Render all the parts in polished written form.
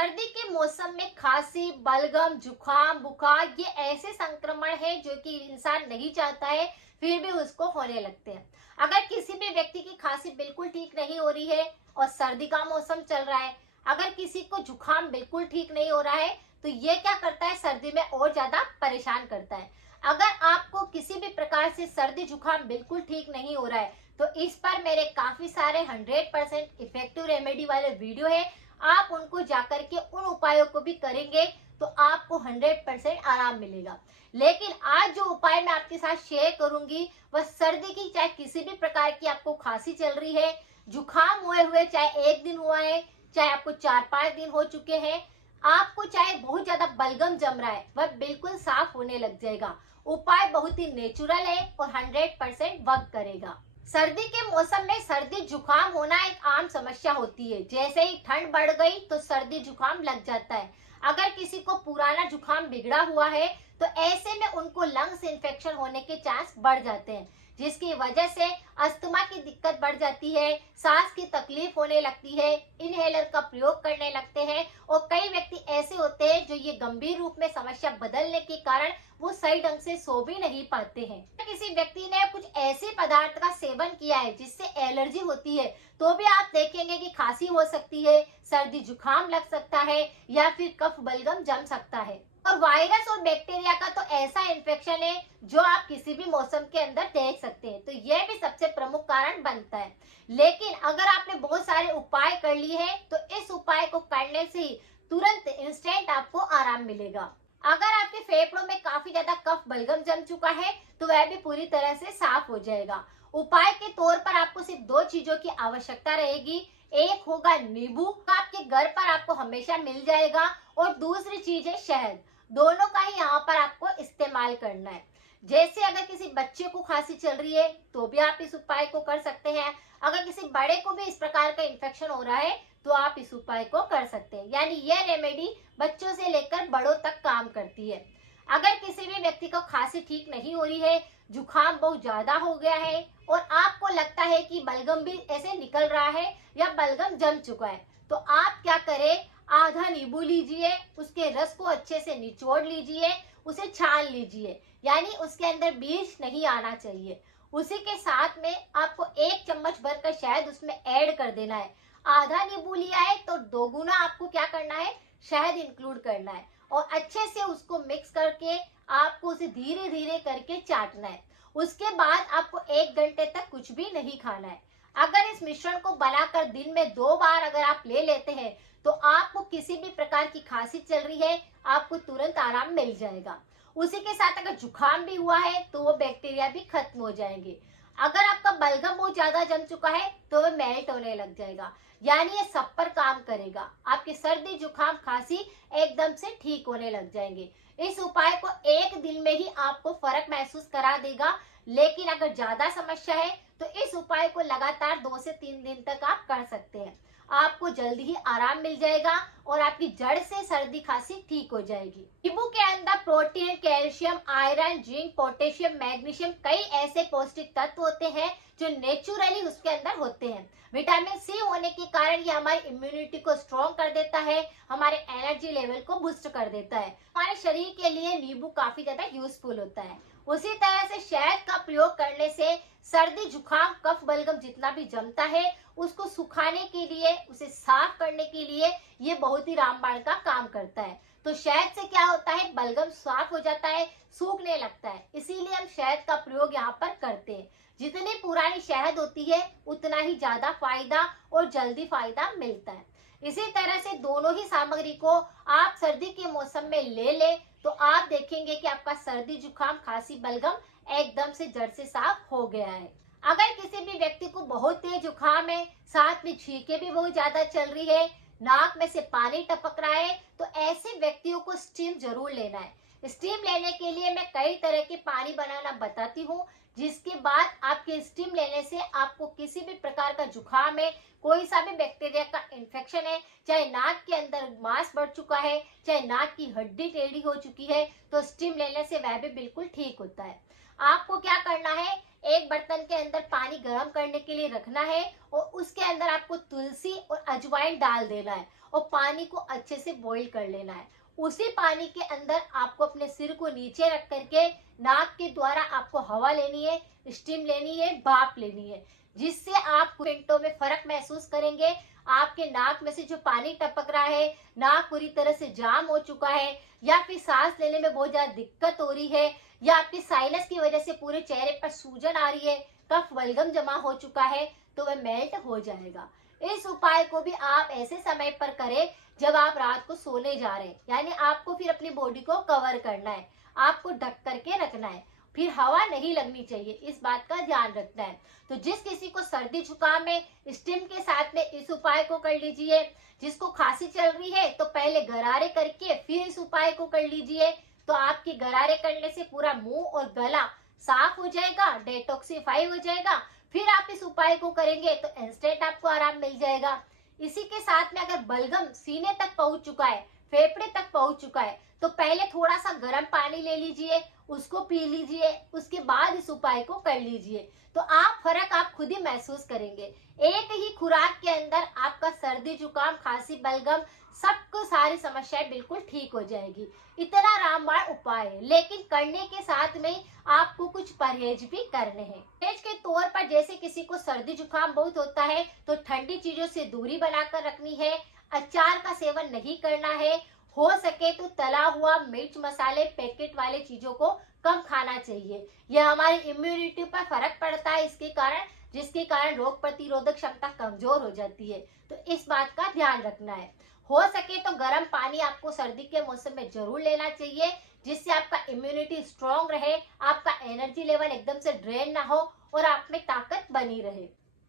सर्दी के मौसम में खांसी, बलगम, जुकाम, बुखार ये ऐसे संक्रमण है जो कि इंसान नहीं चाहता है, फिर भी उसको होने लगते हैं। अगर किसी भी व्यक्ति की खांसी बिल्कुल ठीक नहीं हो रही है और सर्दी का मौसम चल रहा है, अगर किसी को जुकाम बिल्कुल ठीक नहीं हो रहा है, तो ये क्या करता है, सर्दी में और ज्यादा परेशान करता है। अगर आपको किसी भी प्रकार से सर्दी जुकाम बिल्कुल ठीक नहीं हो रहा है, तो इस पर मेरे काफी सारे 100% इफेक्टिव रेमेडी वाले वीडियो है। आप उनको जाकर के उन उपायों को भी करेंगे तो आपको 100% आराम मिलेगा। लेकिन आज जो उपाय मैं आपके साथ शेयर करूंगी वह सर्दी की, चाहे किसी भी प्रकार की आपको खांसी चल रही है, जुकाम हुए चाहे एक दिन हुआ है, चाहे आपको 4-5 दिन हो चुके हैं, आपको चाहे बहुत ज्यादा बलगम जम रहा है, वह बिल्कुल साफ होने लग जाएगा। उपाय बहुत ही नेचुरल है और 100% वर्क करेगा। सर्दी के मौसम में सर्दी जुकाम होना एक आम समस्या होती है। जैसे ही ठंड बढ़ गई तो सर्दी जुकाम लग जाता है। अगर किसी को पुराना जुकाम बिगड़ा हुआ है तो ऐसे में उनको लंग्स इन्फेक्शन होने के चांस बढ़ जाते हैं, जिसकी वजह से अस्थमा की दिक्कत बढ़ जाती है, सांस की तकलीफ होने लगती है, इनहेलर का प्रयोग करने लगते हैं। और कई व्यक्ति ऐसे होते हैं जो ये गंभीर रूप में समस्या बदलने के कारण वो सही ढंग से सो भी नहीं पाते हैं। किसी व्यक्ति ने कुछ ऐसे पदार्थ का सेवन किया है जिससे एलर्जी होती है, तो भी आप देखेंगे कि खांसी हो सकती है, सर्दी जुकाम लग सकता है या फिर कफ बलगम जम सकता है। और वायरस और बैक्टीरिया का तो ऐसा इन्फेक्शन है जो आप किसी भी मौसम के अंदर देख सकते हैं, तो यह भी सबसे प्रमुख कारण बनता है। लेकिन अगर आपने बहुत सारे उपाय कर लिए हैं तो इस उपाय को करने से ही तुरंत इंस्टेंट आपको आराम मिलेगा। अगर आपके फेफड़ों में काफी ज्यादा कफ बलगम जम चुका है तो वह भी पूरी तरह से साफ हो जाएगा। उपाय के तौर पर आपको सिर्फ 2 चीजों की आवश्यकता रहेगी। एक होगा नींबू, आपके घर पर आपको हमेशा मिल जाएगा, और दूसरी चीज है शहद। दोनों का ही यहाँ पर आपको इस्तेमाल करना है। जैसे अगर किसी बच्चे को खांसी चल रही है तो भी आप इस उपाय को कर सकते हैं। अगर किसी बड़े को भी इस प्रकार का इन्फेक्शन हो रहा है तो आप इस उपाय को कर सकते हैं। यानी यह रेमेडी बच्चों से लेकर बड़ों तक काम करती है। अगर किसी भी व्यक्ति को खांसी ठीक नहीं हो रही है, जुकाम बहुत ज्यादा हो गया है और आपको लगता है कि बलगम भी ऐसे निकल रहा है या बलगम जम चुका है, तो आप क्या करें, आधा नींबू लीजिए, उसके रस को अच्छे से निचोड़ लीजिए, उसे छान लीजिए, यानी उसके अंदर बीज नहीं आना चाहिए। उसी के साथ में आपको 1 चम्मच भर कर शहद उसमें ऐड कर देना है। आधा नींबू लिया है तो 2 गुना आपको क्या करना है, शहद इंक्लूड करना है, और अच्छे से उसको मिक्स करके आपको उसे धीरे धीरे करके चाटना है। उसके बाद आपको 1 घंटे तक कुछ भी नहीं खाना है। अगर इस मिश्रण को बनाकर दिन में 2 बार अगर आप ले लेते हैं तो आपको किसी भी प्रकार की खांसी चल रही है, आपको तुरंत आराम मिल जाएगा। उसी के साथ अगर जुकाम भी हुआ है तो वो बैक्टीरिया भी खत्म हो जाएंगे। अगर आपका बलगम बहुत ज्यादा जम चुका है तो वो मेल्ट होने लग जाएगा। यानी ये सब पर काम करेगा, आपकी सर्दी जुकाम खांसी एकदम से ठीक होने लग जाएंगे। इस उपाय को 1 दिन में ही आपको फर्क महसूस करा देगा। लेकिन अगर ज्यादा समस्या है तो इस उपाय को लगातार 2 से 3 दिन तक आप कर सकते हैं। आपको जल्दी ही आराम मिल जाएगा और आपकी जड़ से सर्दी खांसी ठीक हो जाएगी। नींबू के अंदर protein, calcium, iron, zinc, potassium, magnesium, कई ऐसे पौष्टिक तत्व होते हैं जो नेचुरली उसके अंदर होते हैं। विटामिन सी होने के कारण ये हमारी इम्यूनिटी को स्ट्रॉन्ग कर देता है, हमारे एनर्जी लेवल को बूस्ट कर देता है। हमारे शरीर के लिए नींबू काफी ज्यादा यूजफुल होता है। उसी तरह से शहद का प्रयोग करने से सर्दी जुकाम कफ बलगम जितना भी जमता है उसको सुखाने के लिए, उसे साफ करने के लिए ये बहुत ही रामबाण का काम करता है। तो शहद से क्या होता है, बलगम साफ हो जाता है, सूखने लगता है, इसीलिए हम शहद का प्रयोग यहाँ पर करते हैं। जितनी पुरानी शहद होती है उतना ही ज्यादा फायदा और जल्दी फायदा मिलता है। इसी तरह से दोनों ही सामग्री को आप सर्दी के मौसम में ले ले तो आप देखेंगे कि आपका सर्दी जुकाम खांसी बलगम एकदम से जड़ से साफ हो गया है। अगर किसी भी व्यक्ति को बहुत तेज जुकाम है, साथ में छींकें भी बहुत ज्यादा चल रही है, नाक में से पानी टपक रहा है, तो ऐसे व्यक्तियों को स्टीम जरूर लेना है। स्टीम लेने के लिए मैं कई तरह के पानी बनाना बताती हूँ, जिसके बाद आपके स्टीम लेने से आपको किसी भी प्रकार का जुकाम है, कोई सा भी बैक्टीरिया का इन्फेक्शन है, चाहे नाक के अंदर मांस बढ़ चुका है, चाहे नाक की हड्डी टेढ़ी हो चुकी है, तो स्टीम लेने से वह भी बिल्कुल ठीक होता है। आपको क्या करना है, एक बर्तन के अंदर पानी गर्म करने के लिए रखना है और उसके अंदर आपको तुलसी और अजवाइन डाल देना है और पानी को अच्छे से बॉईल कर लेना है। उसी पानी के अंदर आपको अपने सिर को नीचे रख करके नाक के द्वारा आपको हवा लेनी है, स्टीम लेनी है, भाप लेनी है, जिससे आप कुछ मिनटों में फर्क महसूस करेंगे। आपके नाक में से जो पानी टपक रहा है, नाक पूरी तरह से जाम हो चुका है, या फिर सांस लेने में बहुत ज्यादा दिक्कत हो रही है, या आपके साइनस की वजह से पूरे चेहरे पर सूजन आ रही है, कफ बलगम जमा हो चुका है, तो वह मेल्ट हो जाएगा। इस उपाय को भी आप ऐसे समय पर करें जब आप रात को सोने जा रहे हैं, यानी आपको फिर अपनी बॉडी को कवर करना है, आपको ढक करके रखना है, फिर हवा नहीं लगनी चाहिए, इस बात का ध्यान रखना है। तो जिस किसी को सर्दी जुकाम है, स्टीम के साथ में इस उपाय को कर लीजिए। जिसको खांसी चल रही है तो पहले गरारे करके फिर इस उपाय को कर लीजिए, तो आपकी गरारे करने से पूरा मुंह और गला साफ हो जाएगा, डिटॉक्सिफाई हो जाएगा। फिर आप इस उपाय को करेंगे तो इंस्टेंट आपको आराम मिल जाएगा। इसी के साथ में अगर बलगम सीने तक पहुंच चुका है, फेफड़े तक पहुंच चुका है, तो पहले थोड़ा सा गर्म पानी ले लीजिए, उसको पी लीजिए, उसके बाद इस उपाय को कर लीजिए, तो फर्क आप खुद ही महसूस करेंगे। एक ही खुराक के अंदर आपका सर्दी जुकाम खांसी बलगम सबको सारी समस्याएं बिल्कुल ठीक हो जाएगी। इतना रामबाण उपाय है, लेकिन करने के साथ में आपको कुछ परहेज भी करने हैं। परहेज के तौर पर जैसे किसी को सर्दी जुकाम बहुत होता है तो ठंडी चीजों से दूरी बनाकर रखनी है, अचार का सेवन नहीं करना है, हो सके तो तला हुआ मिर्च मसाले पैकेट वाले चीजों को कम खाना चाहिए। यह हमारी इम्यूनिटी पर फर्क पड़ता है इसके कारण, जिसके कारण रोग प्रतिरोधक क्षमता कमजोर हो जाती है, तो इस बात का ध्यान रखना है। हो सके तो गर्म पानी आपको सर्दी के मौसम में जरूर लेना चाहिए, जिससे आपका इम्यूनिटी स्ट्रांग रहे, आपका एनर्जी लेवल एकदम से ड्रेन ना हो और आप में ताकत बनी रहे,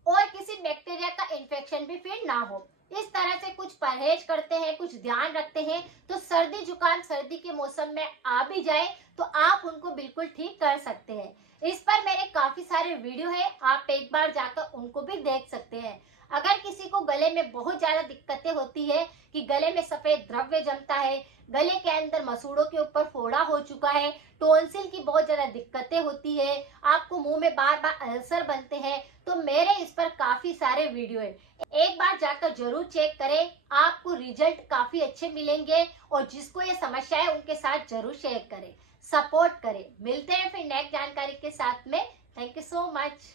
और किसी बैक्टीरिया का इन्फेक्शन भी फिर ना हो। इस तरह से कुछ परहेज करते हैं, कुछ ध्यान रखते हैं, तो सर्दी जुकाम सर्दी के मौसम में आ भी जाए तो आप उनको बिल्कुल ठीक कर सकते हैं। इस पर मेरे काफी सारे वीडियो है, आप एक बार जाकर उनको भी देख सकते हैं। अगर किसी को गले में बहुत ज्यादा दिक्कतें होती है कि गले में सफेद द्रव्य जमता है, गले के अंदर मसूड़ों के ऊपर फोड़ा हो चुका है, टॉन्सिल की बहुत ज्यादा दिक्कतें होती है, आपको मुंह में बार बार अल्सर बनते हैं, तो मेरे इस पर काफी सारे वीडियो है, एक बार जाकर जरूर चेक करें, आपको रिजल्ट काफी अच्छे मिलेंगे। और जिसको ये समस्या है उनके साथ जरूर शेयर करें, सपोर्ट करें। मिलते हैं फिर नेक्स्ट जानकारी के साथ में। Thank you so much.